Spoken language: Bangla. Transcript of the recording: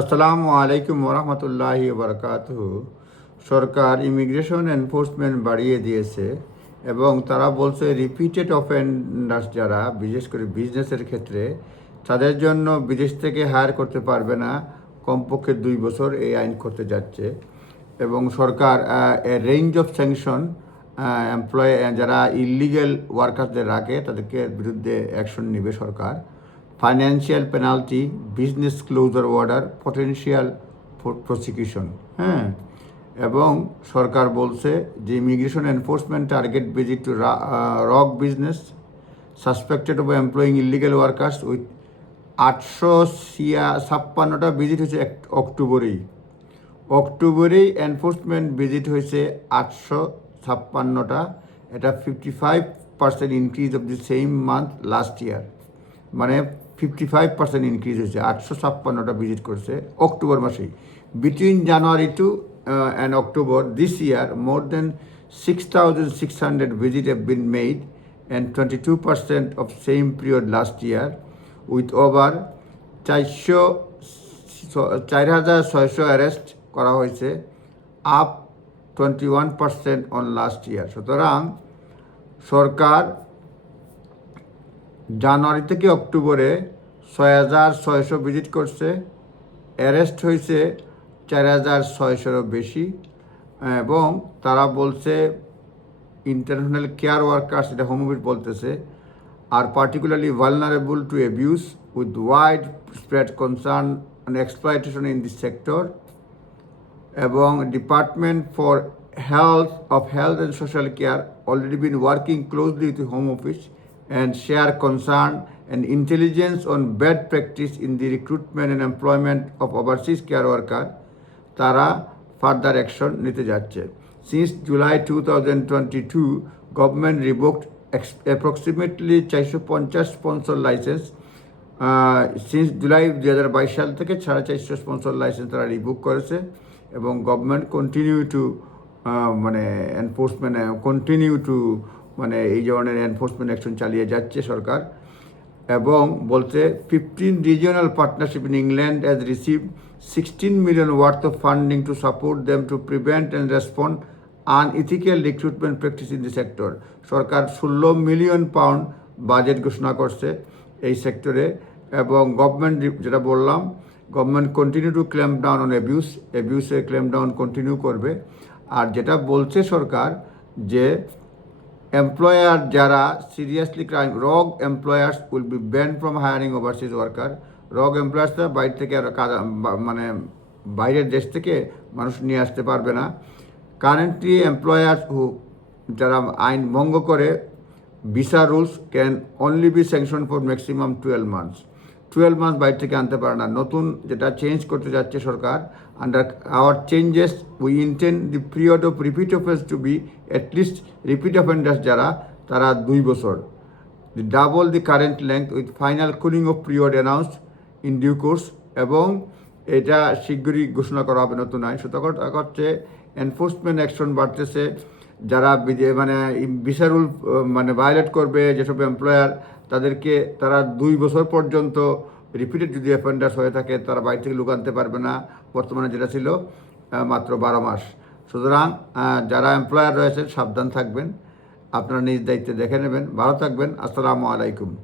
আসসালামু আলাইকুম ওরহমতুল্লাহ বরকাত সরকার ইমিগ্রেশন এনফোর্সমেন্ট বাড়িয়ে দিয়েছে এবং তারা বলছে রিপিটেড অফেন্ডার্স যারা, বিশেষ করে বিজনেসের ক্ষেত্রে, তাদের জন্য বিদেশ থেকে হায়ার করতে পারবে না। কমপক্ষে দুই বছর এই আইন করতে যাচ্ছে এবং সরকার রেঞ্জ অফ স্যাংশন এমপ্লয় যারা ইলিগেল ওয়ার্কারদের রাখে, তাদেরকে বিরুদ্ধে অ্যাকশন নেবে সরকার। Financial penalty business closure order potential prosecution হ্যাঁ? এবং সরকার বলছে যে immigration enforcement target visit to rogue business suspected of employing illegal workers with আটশো ছিয়া ছাপ্পান্নটা ভিজিট হয়েছে এক- অক্টোবরেই। অক্টোবরেই এনফোর্সমেন্ট ভিজিট হয়েছে আটশো ছাপ্পান্নটা। এটা fifty five percent increase of the same month last year মানে ফিফটি ফাইভ পার্সেন্ট ইনক্রিজ হয়েছে, আটশো ছাপ্পান্নটা ভিজিট করছে অক্টোবর মাসেই। Between January to and October this year more than six thousand six hundred visit have been made and twenty two percent of same period last year with over চারশো চার হাজার ছয়শো অ্যারেস্ট করা হয়েছে up twenty one percent on last year সুতরাং সরকার জানুয়ারি থেকে অক্টোবরে ছয় হাজার ছয়শো ভিজিট করছে। অ্যারেস্ট হয়েছে চার হাজার ছয়শোরও বেশি। এবং তারা বলছে ইন্টারন্যাশনাল কেয়ার ওয়ার্কার্স এটা হোমোবিট বলতেছে আর particularly vulnerable to abuse with widespread concern and exploitation in this sector এবং department for health of health and social care already been working closely with home office intelligence on bad practice in the recruitment and employment of overseas care worker তারা ফার্দার অ্যাকশন নিতে যাচ্ছে। Since July two thousand twenty two government revoked approximately চারশো পঞ্চাশ স্পন্সর লাইসেন্স সিন্স জুলাই দু হাজার বাইশ সাল থেকে সাড়ে চারশো স্পন্সর লাইসেন্স তারা রিবুক করেছে এবং গভর্নমেন্ট কন্টিনিউ টু মানে এনফোর্সমেন্ট কন্টিনিউ টু মানে এই ধরনের এনফোর্সমেন্ট অ্যাকশন চালিয়ে যাচ্ছে সরকার এবং বলতে fifteen regional partnership in England has receive sixteen million worth of funding to support them to prevent and respond un unethical recruitment practice in the sector সরকার ষোলো মিলিয়ন পাউন্ড বাজেট ঘোষণা করছে এই সেক্টরে এবং গভর্নমেন্ট যেটা বললাম government continue to clamp down on abuse অ্যাবিউসে clamp down continue করবে। আর যেটা বলছে সরকার যে এমপ্লয়ার যারা seriously crime rogue employers will be ban from hiring overseas worker rogue এমপ্লয়ার্সরা বাইরে থেকে আর কাজ মানে বাইরের দেশ থেকে মানুষ নিয়ে আসতে পারবে না। কারেন্টলি এমপ্লয়ার্স হু যারা আইন ভঙ্গ করে visa rules can only be sanction for maximum twelve months twelve month বাইরে থেকে আনতে পারে না। নতুন যেটা চেঞ্জ করতে যাচ্ছে সরকার under our changes we intend the period of repeat offence to be at least repeat offenders যারা, তারা দুই বছর। The double the current length with final cooling off period announce in due course এবং এটা শীঘ্রই ঘোষণা করা হবে নতুন আইন। সুতরাং হচ্ছে এনফোর্সমেন্ট অ্যাকশন বাড়তেছে, যারা মানে বিচারুল মানে ভায়োলেট করবে যেসব এমপ্লয়ার তাদেরকে তারা দুই বছর পর্যন্ত রিপিটেড যদি অ্যাফেন্ডার্স হয়ে থাকে, তারা বাড়ি থেকে লুকানতে পারবে না। বর্তমানে যেটা ছিল মাত্র বারো মাস। সুতরাং যারা এমপ্লয়ার রয়েছেন, সাবধান থাকবেন। আপনারা নিজ দায়িত্বে দেখে নেবেন। ভালো থাকবেন। আসসালামু আলাইকুম।